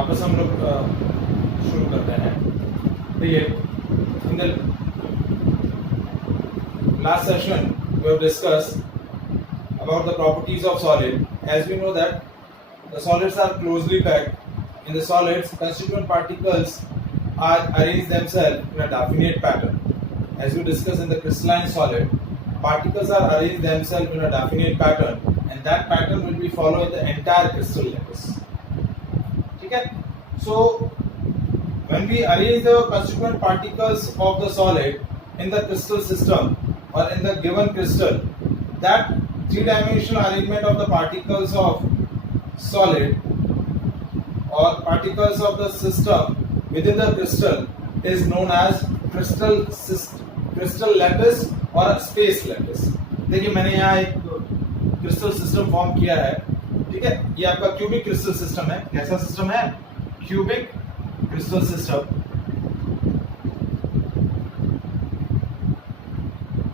वापस हम लोग शुरू करते हैं। देखिए, in the last session we have discussed about the properties of solid. As we know that the solids are closely packed. In the solids, constituent particles are arranged themselves in a definite pattern. As we discussed in the crystalline solid, particles are arranged themselves in a definite pattern, and that pattern will be followed in the entire crystal lattice. Okay? So, when we arrange the constituent particles of the solid in the crystal system or in the given crystal, that three-dimensional arrangement of the particles of solid or particles of the system within the crystal is known as crystal lattice or space lattice. देखिए, मैंने यहाँ एक crystal system form किया है, ठीक है। ये आपका क्यूबिक क्रिस्टल सिस्टम है। कैसा सिस्टम है? Cubic crystal system.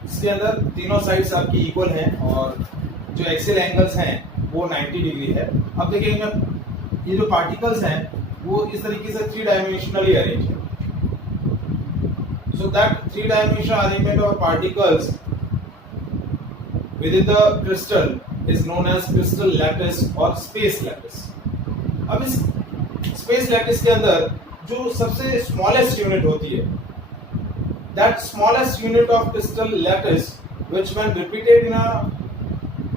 इसके अंदर तीनों साइड्स आपकी इक्वल हैं और जो एक्सियल एंगल्स हैं वो 90 डिग्री है। अब देखिए, ये जो पार्टिकल्स हैं वो इस तरीके से थ्री डायमेंशनली अरेंज है। So that three dimensional arrangement of particles within the crystal is known as crystal lattice और स्पेस लैटिस। अब इस स्पेस लैटिस के अंदर जो सबसे स्मॉलेस्ट यूनिट होती है, that smallest unit of crystal lattice, which when repeated in a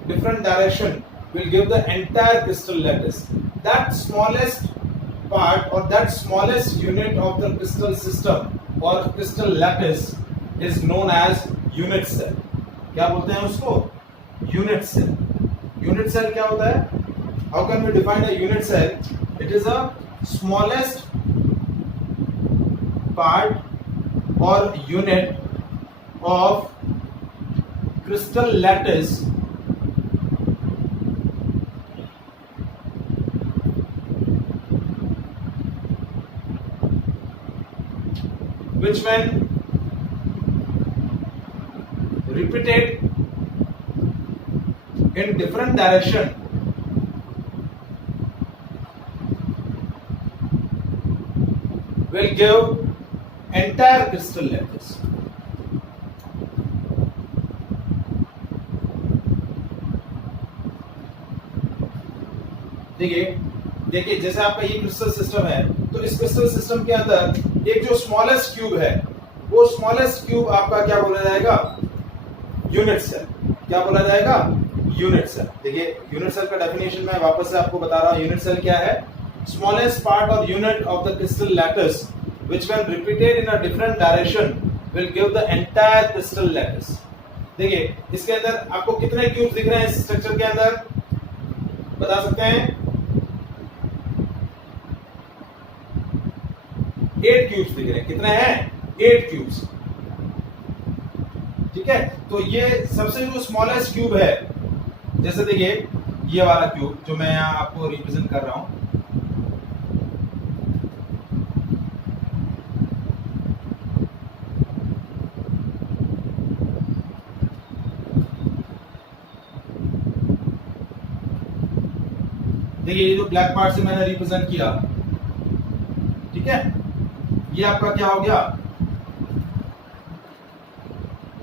different direction will give the entire crystal lattice. That smallest part or that smallest unit of the crystal system or crystal lattice is known as unit cell. क्या बोलते हैं उसको? Unit cell. Unit cell क्या होता है? How can we define a unit cell? It is a smallest part or unit of crystal lattice which when repeated in different direction will give entire crystal lattice. देखिए जैसे आपका ये crystal system है, तो इस क्रिस्टल सिस्टम के अंदर एक जो स्मॉलेस्ट क्यूब है, वो स्मॉलेस्ट क्यूब आपका क्या बोला जाएगा? Unit cell. क्या बोला जाएगा? Unit cell. देखिए, यूनिट सेल का डेफिनेशन मैं वापस से आपको बता रहा हूं। यूनिट सेल क्या है? स्मॉलेस्ट पार्ट और unit of the crystal lattice which when repeated in a different direction will give the entire crystal lattice. देखिए, इसके अंदर आपको कितने क्यूब्स दिख रहे हैं इस स्ट्रक्चर के अंदर? बता सकते हैं? 8 क्यूब्स दिख रहे हैं। कितने हैं? 8 क्यूब्स। ठीक है, तो ये सबसे जो स्मॉलेस्ट क्यूब है, जैसे देखिए ये वाला क्यूब जो मैं यहाँ आपको रिप्रेजेंट कर रहा हूं, देखिए ये जो ब्लैक पार्ट से मैंने रिप्रेजेंट किया, ठीक है, ये आपका क्या हो गया?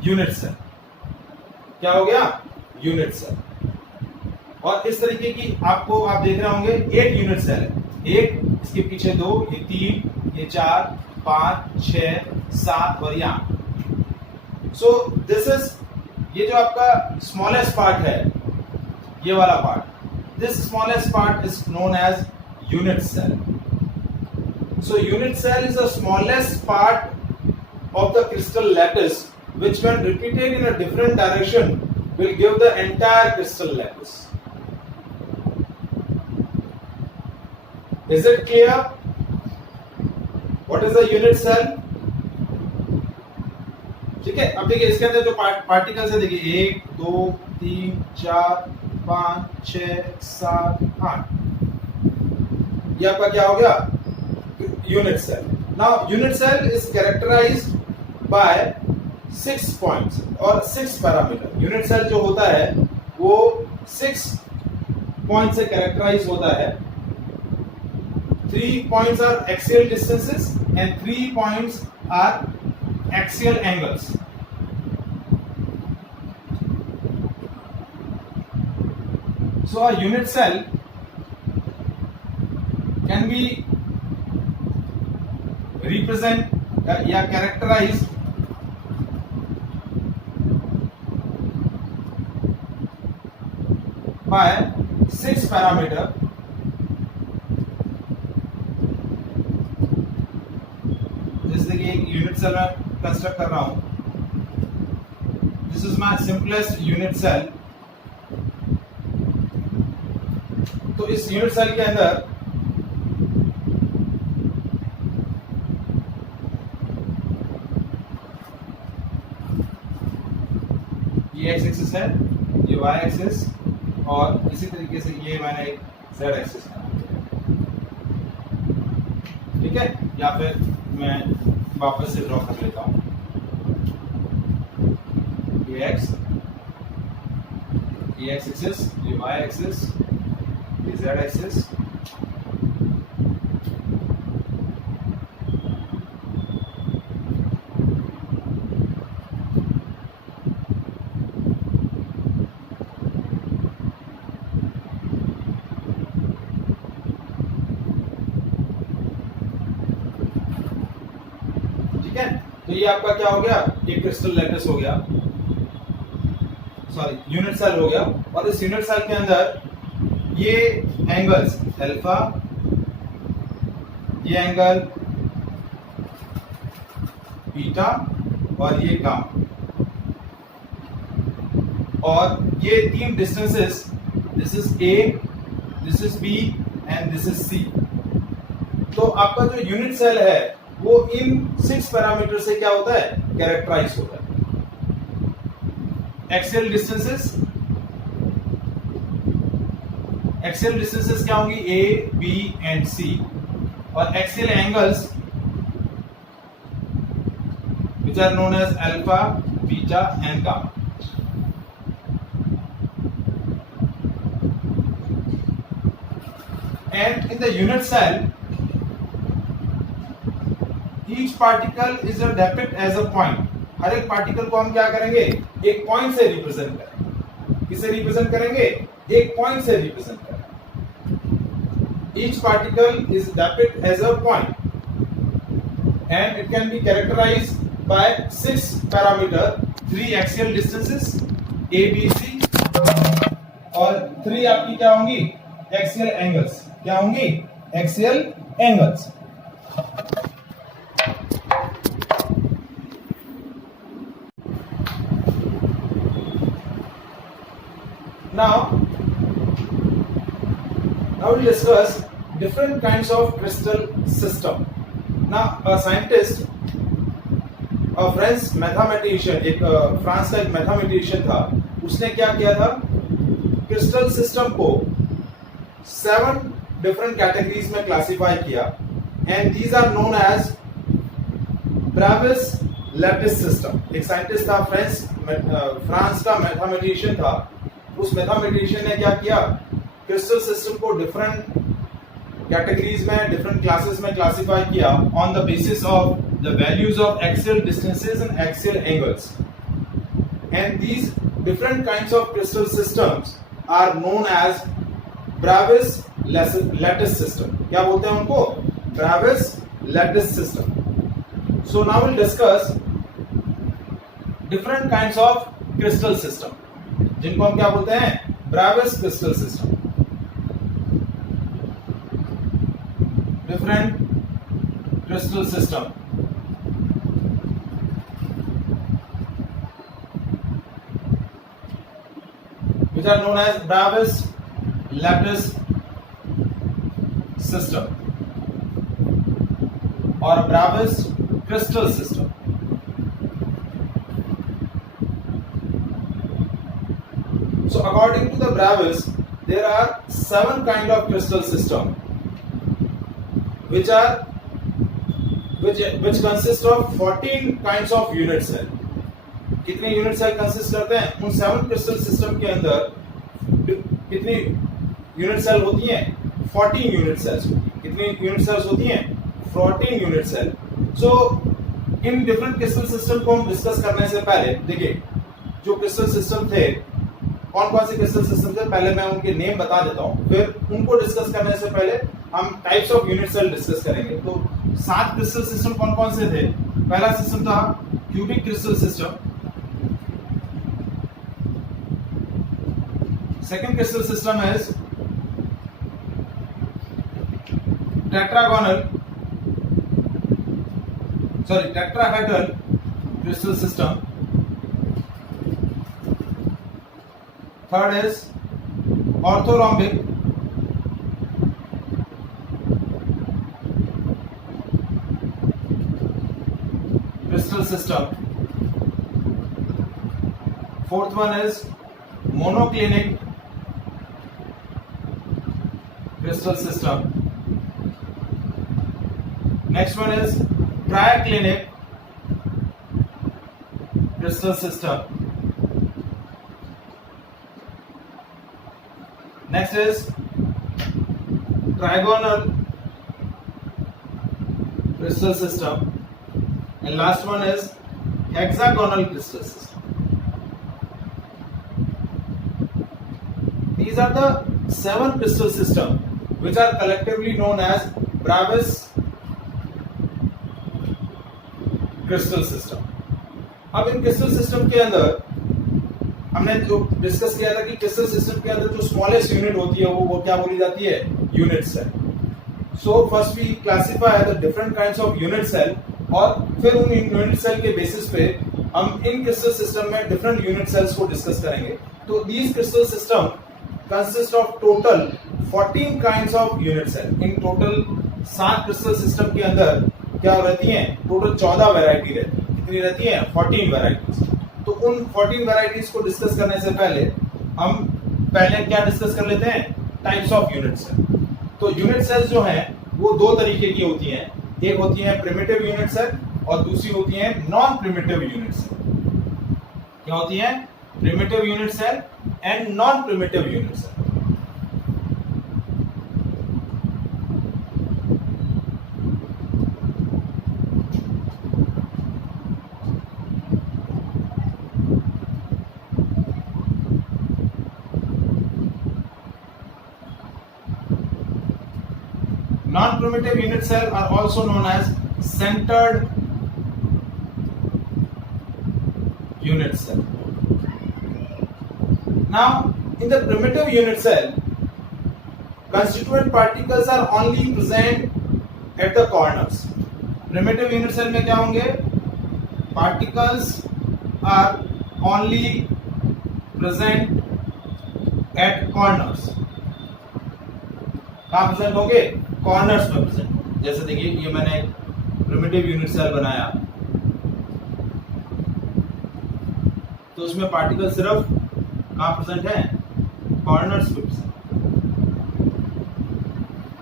Unit cell. क्या हो गया? Unit cell. और इस तरीके की आपको आप देख रहे होंगे 8 यूनिट सेल है। एक, इसके पीछे 2, ये 3, ये 4, 5, 6, 7 और ये 8। सो दिस इज, ये जो आपका स्मॉलेस्ट पार्ट है, ये वाला part, this smallest part is known as unit cell. So unit cell is the smallest part of the crystal lattice which when repeated in a different direction will give the entire crystal lattice. Is it clear? What is the unit cell? ठीक है, अब देखिए इसके अंदर जो particles है, देखिए 1, 2, 3, 4, 5, 6, 7, 8। ये आपका क्या हो गया? Unit cell. Now unit cell is characterized by 6 points और 6 पैरामीटर। यूनिट सेल जो होता है वो 6 पॉइंट से कैरेक्टराइज होता है। 3 points are axial distances and 3 points are axial angles. So a unit cell can be represent या characterized by 6 parameter. जैसे कि एक यूनिट सेल मैं कंस्ट्रक्ट कर रहा हूं. This is my simplest unit cell. तो इस यूनिट सेल के अंदर ये एक्स एक्सिस है, ये वाई एक्सिस, और इसी तरीके से ये मैंने एक जेड एक्सिस बना दिया. ठीक है, या फिर मैं वापस से ड्रॉ कर लेता हूं. ये एक्स एक्सिस, ये वाई एक्सिस, ये जेड एक्सिस. ठीक है, तो ये आपका क्या हो गया, एक क्रिस्टल लैटिस हो गया, सॉरी यूनिट सेल हो गया. और इस यूनिट सेल के अंदर ये एंगल्स अल्फा, ये एंगल बीटा और ये गामा, और ये तीन distances, this is A, this is B and this is C. तो आपका जो यूनिट सेल है वो इन 6 पैरामीटर से क्या होता है, कैरेक्टराइज होता है. एक्सियल डिस्टेंसेस क्या होंगी, ए बी एंड सी. और axial angles which are known as alpha, beta and gamma. And in the unit cell each particle is depicted as a point. हर एक पार्टिकल को हम क्या करेंगे, एक पॉइंट से रिप्रेजेंट करेंगे. किसे रिप्रेजेंट करेंगे, एक पॉइंट से रिप्रेजेंट करेंगे. each particle is depicted as a point and it can be characterized by 6 parameter, 3 axial distances a b c और 3 आपकी क्या होंगी, axial angles. क्या होंगी, axial angles. Now we'll discuss different kinds of crystal system. Now a scientist, a French mathematician, एक France का एक mathematician था, उसने क्या किया था, क्रिस्टल सिस्टम को 7 डिफरेंट कैटेगरीज में क्लासिफाई किया. And these are known as Bravais lattice system. एक साइंटिस्ट था, फ्रांस का मैथमेटिशियन था. उस मैथमेटिशियन ने क्या किया, क्रिस्टल सिस्टम को डिफरेंट कैटेगरीज में, डिफरेंट क्लासेस में क्लासिफाई किया on the basis of the values of axial distances and axial angles. And these different kinds of crystal systems are known as Bravais lattice system. क्या बोलते हैं उनको, ब्राविस lattice system. So now will discuss different kinds of crystal system, जिनको हम क्या बोलते हैं, Bravais crystal system. Different crystal system. which are known as Bravis lattice system or Bravis crystal system. So according to the Bravis, there are 7 kind of crystal system which consist of 14 kinds of unit cell. कितने unit cell consist करते हैं, उन 7 crystal system के अंदर कितनी unit cell होती हैं, 14 unit sales होती हैं. कितनी यूनिट सेल्स होती हैं? 14 unit cell. So in different crystal system को हम डिस्कस करने से पहले देखिए, जो क्रिस्टल सिस्टम थे, कौन कौन से क्रिस्टल सिस्टम थे, पहले मैं उनके नेम बता देता हूं, फिर उनको डिस्कस करने से पहले हम types of unit cell discuss करेंगे। तो 7 क्रिस्टल सिस्टम कौन कौन से थे? पहला सिस्टम था cubic crystal system, second crystal system is tetrahedral crystal system, third is orthorhombic crystal system, fourth one is monoclinic crystal system, next one is triclinic crystal system, next is trigonal crystal system, and last one is hexagonal crystal system. These are the 7 crystal systems which are collectively known as Bravais crystal system. अब इन crystal system के अंदर हमने जो discuss किया था कि crystal system के अंदर जो स्मॉलेस्ट यूनिट होती है वो क्या बोली जाती है? Unit cell. So first we classify the different kinds of unit cell, और फिर उन यूनिट सेल के बेसिस पे हम इन क्रिस्टल सिस्टम में डिफरेंट यूनिट सेल्स को डिस्कस करेंगे। तो these crystal system consist of total 14 kinds of unit cell. इन टोटल 7 क्रिस्टल सिस्टम के अंदर क्या रहती हैं? टोटल 14 वैरायटी रहती है। कितनी रहती हैं? 14 वैरायटीज। तो उन 14 वैरायटीज को डिस्कस करने से पहले हम पहले क्या डिस्कस कर लेते हैं? Types of unit cell. तो यूनिट सेल्स जो हैं वो 2 तरीके की होती हैं, एक होती है प्रिमिटिव यूनिट सेल और दूसरी होती है नॉन प्रिमिटिव यूनिट सेल। क्या होती है? Primitive unit cell and non primitive unit cell. Non-primitive unit cell are also known as centered unit cell. Now, in the primitive unit cell, constituent particles are only present at the corners. Primitive unit cell में क्या होंगे? Particles are only present at corners. कहाँ present होंगे? Corners में present होंगे। जैसे देखिए, ये मैंने एक प्रिमिटिव यूनिट सेल बनाया, तो उसमें पार्टिकल सिर्फ कहाँ प्रेजेंट है? कॉर्नर्स पे प्रेजेंट।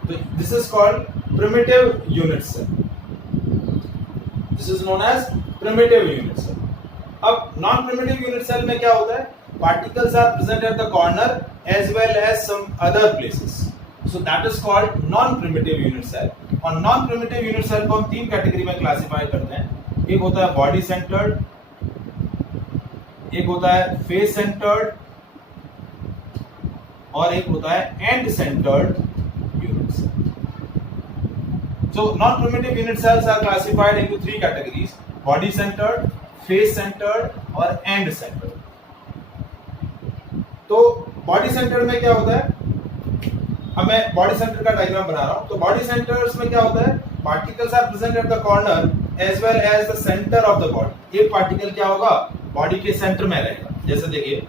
तो this is called primitive unit cell. This is known as primitive unit cell. अब नॉन प्रिमिटिव यूनिट सेल में क्या होता है? Particles are present at the corner as well as some other places. So that is called non-primitive unit cell. और non-primitive unit cell को हम 3 category में classify करते हैं। एक होता है बॉडी सेंटर्ड, एक होता है फेस सेंटर्ड, और एक होता है end centred unit cell. So non-primitive unit cells are classified into 3 categories: body centered, face centered और end centered। तो बॉडी सेंटर्ड में क्या होता है? अब मैं बॉडी सेंटर का डायग्राम बना रहा हूं। तो बॉडी सेंटर्स में क्या होता है? Particles are present at the corner as well as the centre of the body. एक पार्टिकल क्या होगा? बॉडी के सेंटर में रहेगा। जैसे देखिए,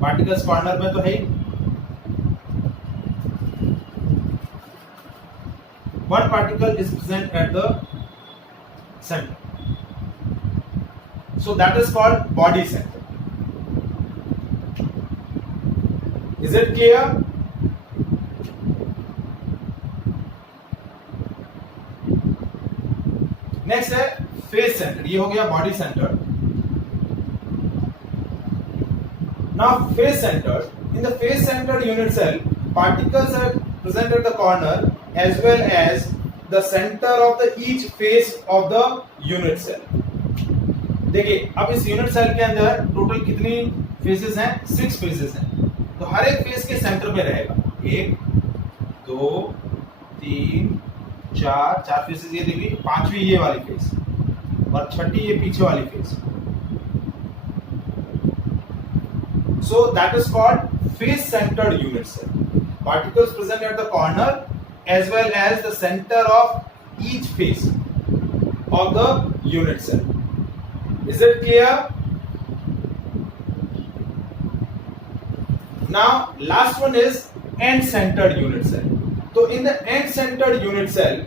पार्टिकल्स कॉर्नर में तो है ही। One particle is present at the centre, so that is called body center. Is it clear? Next है फेस सेंटर। ये हो गया body centre. Now face centered. In the face centered unit cell, particles are present at the corner as well as the center of the each face of the unit cell. देखिए अब इस unit cell के अंदर total कितनी faces हैं? 6 faces हैं। तो हर एक फेस के सेंटर पे रहेगा 1 2 3 4 फेसेस, ये देखिए, 5वीं ये वाली फेस और 6ठी ये पीछे वाली face. So that is called face centered unit cell. Particles present at the corner as well as the center of each face of the unit cell. Is it clear? Now last one is end centered unit cell. So in the end centered unit cell,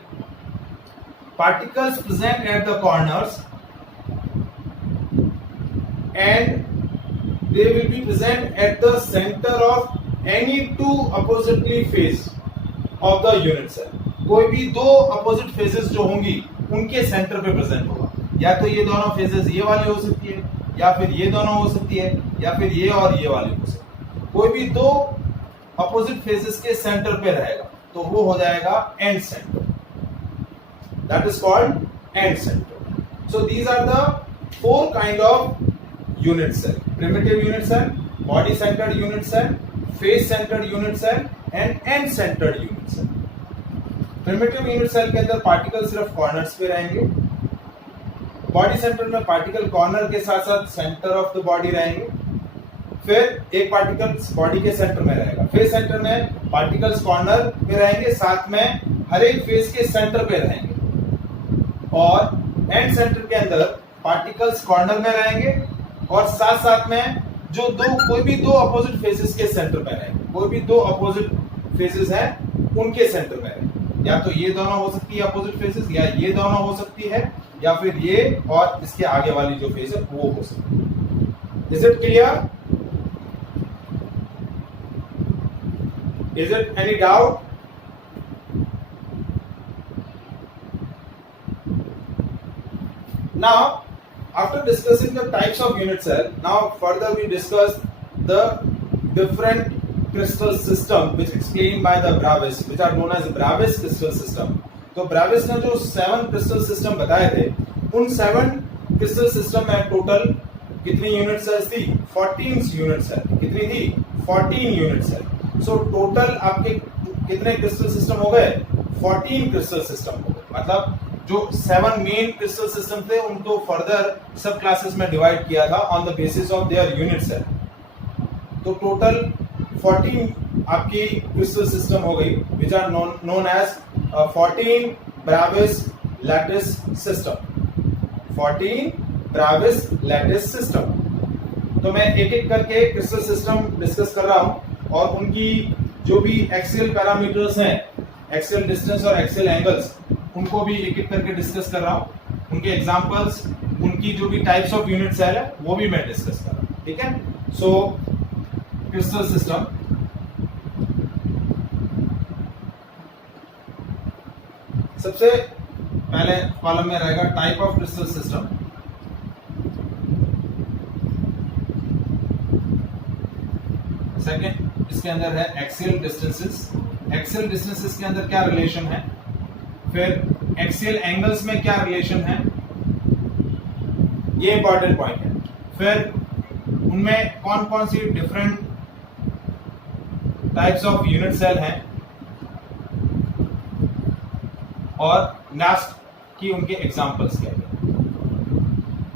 particles present at the corners and they will be present at the center of any two oppositely face of the unit cell. कोई भी दो opposite faces जो होंगी उनके centre पे present होगा। या तो ये दोनों फेसेस ये वाली हो सकती है, या फिर ये दोनों हो सकती है, या फिर ये और ये वाली हो सकती है। कोई भी दो अपोजिट फेसेस के सेंटर पे रहेगा तो वो हो जाएगा end centre. That is called end centre. So these are the 4 kind of unit cell: primitive unit cell, body centered unit cell, face centered unit cell and end centered unit cell. primitive unit cell के अंदर particle सिर्फ corners पे रहेंगे। Body centre में particle corner के साथ साथ centre of the body रहेंगे। फिर एक पार्टिकल बॉडी के सेंटर में रहेगा। फेस सेंटर में पार्टिकल्स कॉर्नर पे रहेंगे, साथ में हर एक फेस के सेंटर पे रहेंगे। और एंड सेंटर के अंदर पार्टिकल्स कॉर्नर में रहेंगे और साथ साथ में जो कोई भी दो अपोजिट फेसेस के सेंटर में रहेंगे। कोई भी दो अपोजिट फेसेस हैं उनके सेंटर में रहेंगे। या तो ये दोनों हो सकती है अपोजिट फेसेस, या ये दोनों हो सकती है, या फिर ये और इसके आगे वाली जो फेस है वो हो सकती है। Is it clear? Is it any doubt? Now after discussing the types of unit cell, now further we discuss the different crystal system which explained by the Bravais, which are known as Bravais crystal system. तो Bravais ने जो 7 crystal system बताए थे, उन 7 crystal system में total कितनी unit cells थी? 14 unit cell। कितनी थी? 14 unit cell। So टोटल आपके कितने crystal system हो गए? 14 crystal system हो गए। मतलब जो 7 मेन क्रिस्टल सिस्टम थे उनको फर्दर सब क्लासेस में डिवाइड किया था on the basis of their unit cell. तो टोटल 14 आपकी क्रिस्टल सिस्टम हो गई which are known as 14 Bravais lattice system. 14 Bravais lattice system. तो मैं एक एक करके क्रिस्टल सिस्टम डिस्कस कर रहा हूं और उनकी जो भी एक्सियल पैरामीटर्स हैं, एक्सियल डिस्टेंस और एक्सियल एंगल्स, उनको भी एक एक करके डिस्कस कर रहा हूं। उनके एग्जांपल्स, उनकी जो भी टाइप्स ऑफ यूनिट सेल है वो भी मैं डिस्कस कर रहा हूं। ठीक है? सो क्रिस्टल सिस्टम, सबसे पहले कॉलम में रहेगा type of crystal system. Second इसके अंदर है एक्सियल डिस्टेंसेस। एक्सियल डिस्टेंसेस के अंदर क्या रिलेशन है, फिर एक्सियल एंगल्स में क्या रिलेशन है, ये इंपॉर्टेंट पॉइंट है। फिर उनमें कौन कौन सी different types of unit cell हैं और लास्ट की उनके एग्जांपल्स क्या हैं।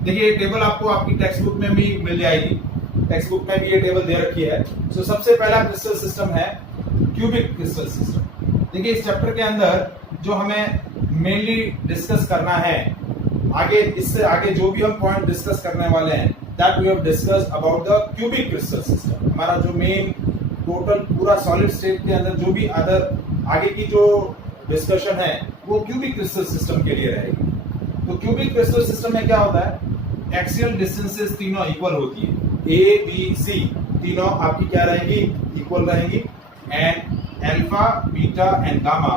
देखिए टेबल आपको आपकी टेक्स्ट बुक में भी मिल जाएगी। टेक्स्ट बुक में भी ये टेबल दे रखी है। सो सबसे पहला क्रिस्टल सिस्टम है क्यूबिक क्रिस्टल सिस्टम। देखिए इस चैप्टर के अंदर जो हमें मेनली डिस्कस करना है, आगे इससे आगे जो भी हम पॉइंट डिस्कस करने वाले हैं, that we have discussed about the cubic crystal system. हमारा जो मेन टोटल पूरा सॉलिड स्टेट के अंदर जो भी अदर आगे की जो डिस्कशन है वो क्यूबिक क्रिस्टल सिस्टम के लिए रहेगी। तो क्यूबिक क्रिस्टल सिस्टम में क्या होता है, एक्सियल डिस्टेंसेस तीनों इक्वल होती है। ए बी सी तीनों आपकी क्या रहेंगी, इक्वल रहेंगी। And alpha beta and gamma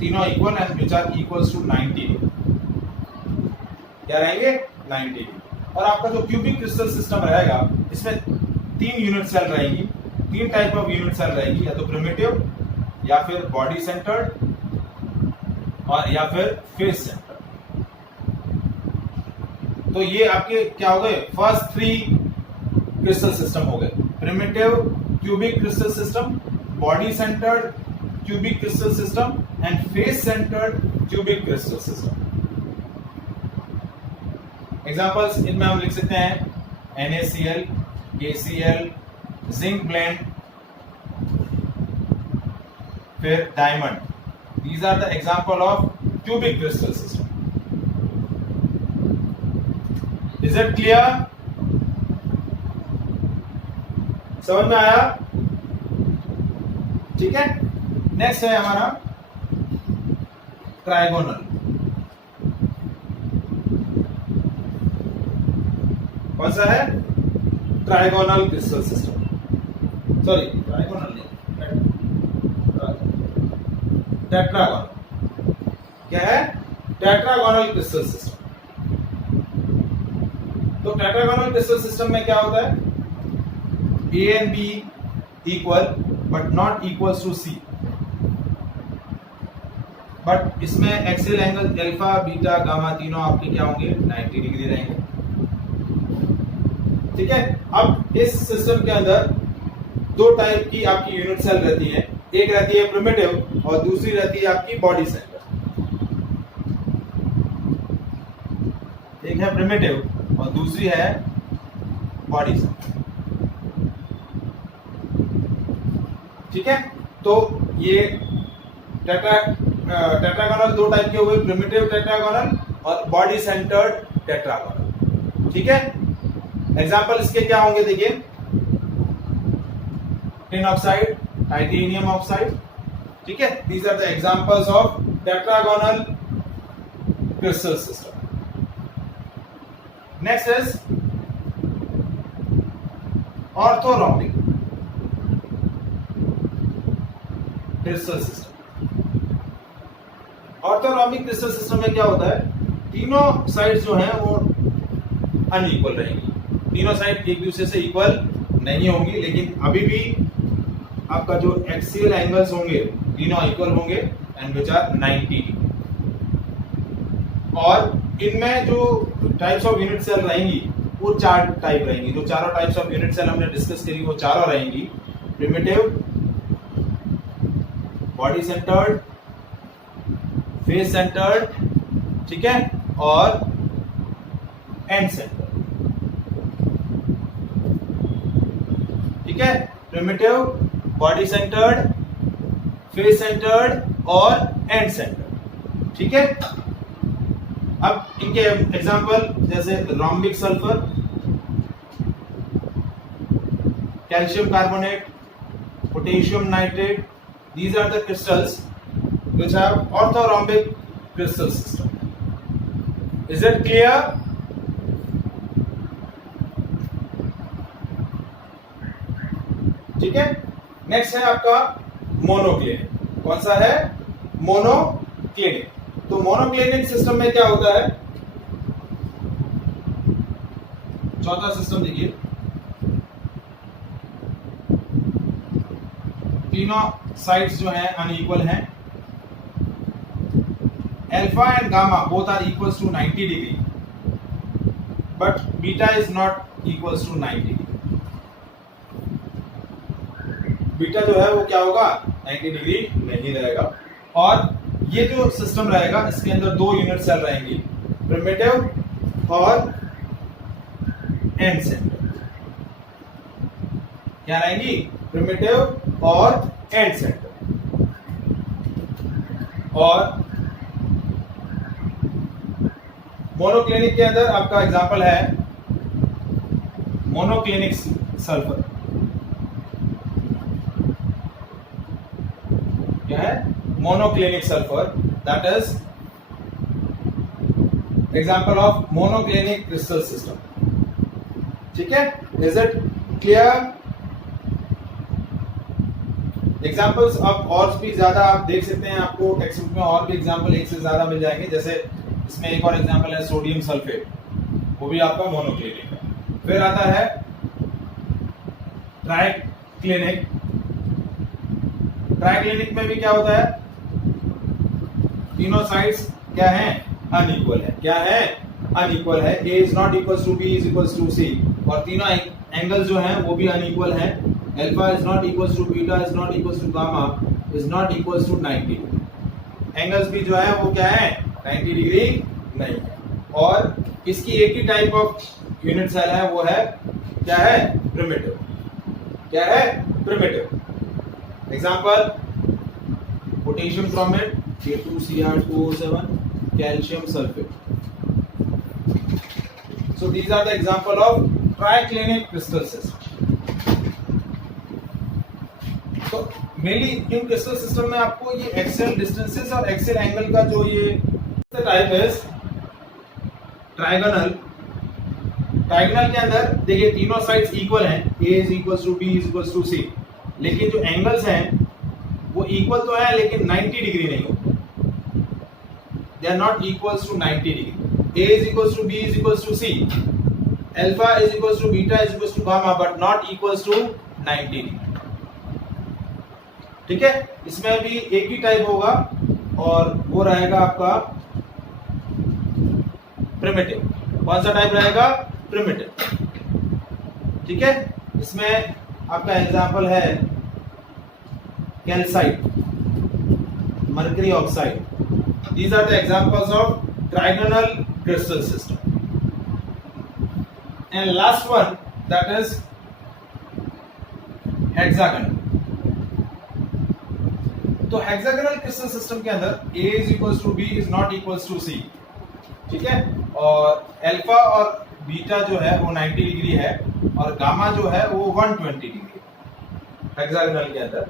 तीनों equal and which are equals to 90। क्या रहेंगे, 90। और आपका जो क्यूबिक क्रिस्टल सिस्टम रहेगा इसमें तीन यूनिट सेल रहेंगी, तीन टाइप ऑफ यूनिट सेल रहेंगी, या तो प्रिमिटिव, या फिर बॉडी सेंटर्ड, और या फिर फेस सेंटर्ड। तो ये आपके क्या हो गए, फर्स्ट थ्री क्रिस्टल सिस्टम हो गए, primitive cubic crystal system, body centred cubic crystal system and face centred cubic crystal system. Examples इनमें हम लिख सकते हैं NaCl, KCl, जिंक ब्लेंड, फिर diamond. These are the example of cubic crystal system. Is it clear? समझ में आया? ठीक है। नेक्स्ट है हमारा ट्राइगोनल। कौन सा है? Trigonal crystal system, sorry trigonal नहीं, टेट्रागोनल। क्या है? Tetragonal crystal system. तो टेट्रागोनल क्रिस्टल सिस्टम में क्या होता है? A and B equal but not equal to C, but इसमें axial angle alpha, beta, gamma तीनों आपके क्या होंगे? 90 डिग्री रहेंगे। ठीक है। अब इस सिस्टम के अंदर दो टाइप की आपकी यूनिट सेल रहती है, एक रहती है प्रिमिटिव और दूसरी रहती है आपकी बॉडी सेंटर। एक है प्रिमिटिव और दूसरी है बॉडी सेंटर। ठीक है। तो ये टेट्रागोनल दो टाइप के हुए, प्रिमिटिव टेट्रागोनल और बॉडी सेंटर्ड टेट्रागोनल। ठीक है। एग्जांपल इसके क्या होंगे देखिए, टिन ऑक्साइड, टाइटेनियम ऑक्साइड। ठीक है। These are the examples of tetragonal crystal system. Next is orthorhombic crystal system. Orthorhombic crystal system में क्या होता है? तीनों साइड्स जो हैं वो अनइक्वल रहेंगी, तीनों साइड एक दूसरे से इक्वल नहीं होंगी, लेकिन अभी भी आपका जो एक्सियल एंगल्स होंगे तीनों इक्वल होंगे एंड विच आर 90 डिग्री। और इनमें जो टाइप्स ऑफ यूनिट सेल रहेंगी वो चार टाइप रहेंगी। जो चारों टाइप्स ऑफ यूनिट सेल हमने डिस्कस करी वो चारों रहेंगी, primitive, body centred, face centred, ठीक है, और एंड सेंटर्ड। ठीक है। Primitive, body centred, face centred और एंड सेंटर्ड। ठीक है। अब इनके एग्जांपल जैसे rhombic sulphur, calcium carbonate, potassium nitrate, these are the crystals which have orthorhombic crystal system. Is it clear? ठीक है। नेक्स्ट है आपका मोनोक्लिनिक। कौन सा है? मोनोक्लिनिक। तो मोनोक्लिनिक सिस्टम में क्या होता है? चौथा सिस्टम देखिए, तीनों साइड्स जो हैं अनइक्वल हैं, alpha and gamma both are equals to 90 degree, but beta is not equals to 90 degree. Beta जो है वो क्या होगा? 90 डिग्री नहीं रहेगा। और ये जो सिस्टम रहेगा इसके अंदर दो यूनिट सेल रहेंगी, प्रिमिटिव और एंड सेंटर। क्या रहेंगी? प्रिमिटिव और एंड सेंटर। और मोनोक्लिनिक के अंदर आपका एग्जांपल है मोनोक्लिनिक सल्फर। क्या है? Monoclinic sulphur, that is example of monoclinic crystal system. ठीक है। Is it clear? एग्जाम्पल्स अब और भी ज्यादा आप देख सकते हैं, आपको टेक्स्ट बुक में और भी एग्जाम्पल एक से ज्यादा मिल जाएंगे। जैसे इसमें एक और एग्जाम्पल है सोडियम सल्फेट, वो भी आपका मोनोक्लिनिक है। फिर आता है ट्राइक्लिनिक। ट्राइक्लिनिक में भी क्या होता है, तीनों साइड्स क्या है, अनइक्वल है। क्या है, अनइक्वल है। A is not equal to B is equal to C, और तीनों एंगल जो हैं वो भी अनइक्वल हैं। Alpha is not equal to beta is not equal to gamma is not equal to 90। Angles भी जो है वो क्या है, 90 डिग्री नहीं है। और इसकी एक ही टाइप ऑफ यूनिट सेल है, वो है क्या है, प्रिमिटिव। क्या है, primitive. Example, potassium chromate K2Cr2O7, calcium sulphate. So these are the example of triclinic crystal system. तो मेनली इन क्रिस्टल सिस्टम में आपको ये एक्सियल डिस्टेंसेस और एक्सियल एंगल का जो ये टाइप है ट्रायगोनल। ट्रायगोनल के अंदर देखिए तीनों साइड्स इक्वल हैं, A is equals to B is equals to C, लेकिन जो एंगल्स हैं वो इक्वल तो है लेकिन 90 डिग्री नहीं होते। They are not equals to 90 degree. A is equals to B is equals to C. Alpha is equals to beta is equals to gamma, but not equals to 90 degree. ठीक है, इसमें भी एक ही टाइप होगा और वो रहेगा आपका प्रिमिटिव। कौन सा टाइप रहेगा, प्रिमिटिव। ठीक है, इसमें आपका एग्जांपल है calcite, mercury oxide. These are the examples of trigonal crystal system. And last one, that is hexagonal. तो hexagonal crystal system के अंदर A is equals to B is not equals to C, ठीक है, और alpha और beta जो है वो 90 डिग्री है और गामा जो है वो 120 डिग्री है हेक्सागोनल के अंदर।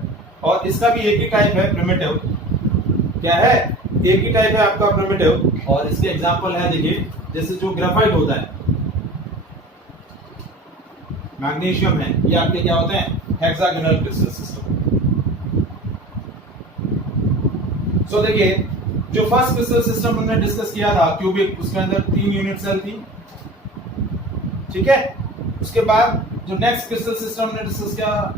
और इसका भी एक ही टाइप है, प्रिमिटिव। क्या है, एक ही टाइप है आपका प्रिमिटिव। और इसके एग्जांपल है, देखिए जैसे जो ग्रेफाइट होता है, मैग्नीशियम है, ये आपके क्या होते हैं, हेक्सागोनल क्रिस्टल सिस्टम। सो देखिए जो फर्स्ट क्रिस्टल सिस्टम हमने डिस्कस किया था क्यूबिक, उसके अंदर 3 यूनिट सेल थी। ठीक है, उसके बाद जो नेक्स्ट क्रिस्टल सिस्टम हमने डिस्कस किया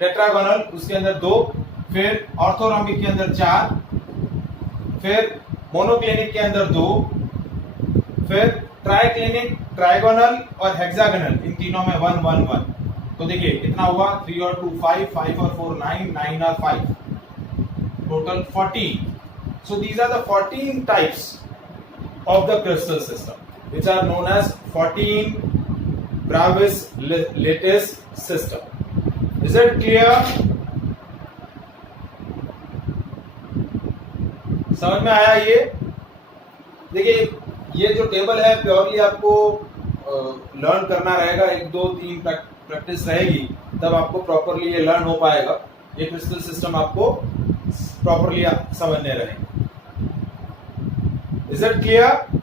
टेट्रागोनल, उसके अंदर 2, फिर ऑर्थोरोम्बिक के अंदर 4, फिर मोनोक्लिनिक के अंदर 2, फिर ट्राइक्लिनिक, ट्राइगोनल और हेक्सागोनल, इन तीनों में 1 1 1। तो देखिए कितना हुआ, 3 और 2 5, 5 और 4 9, 9 और 5, total 14। So these are the 14 types of the crystal system, which are known as 14 Bravais lattice system. Is it clear? समझ में आया ये? देखिए ये जो टेबल है प्योरली आपको लर्न करना रहेगा, 1 2 3 प्रैक्टिस रहेगी, तब आपको प्रॉपरली ये लर्न हो पाएगा। ये क्रिस्टल सिस्टम आपको प्रॉपरली समझने रहेगा। Is it clear?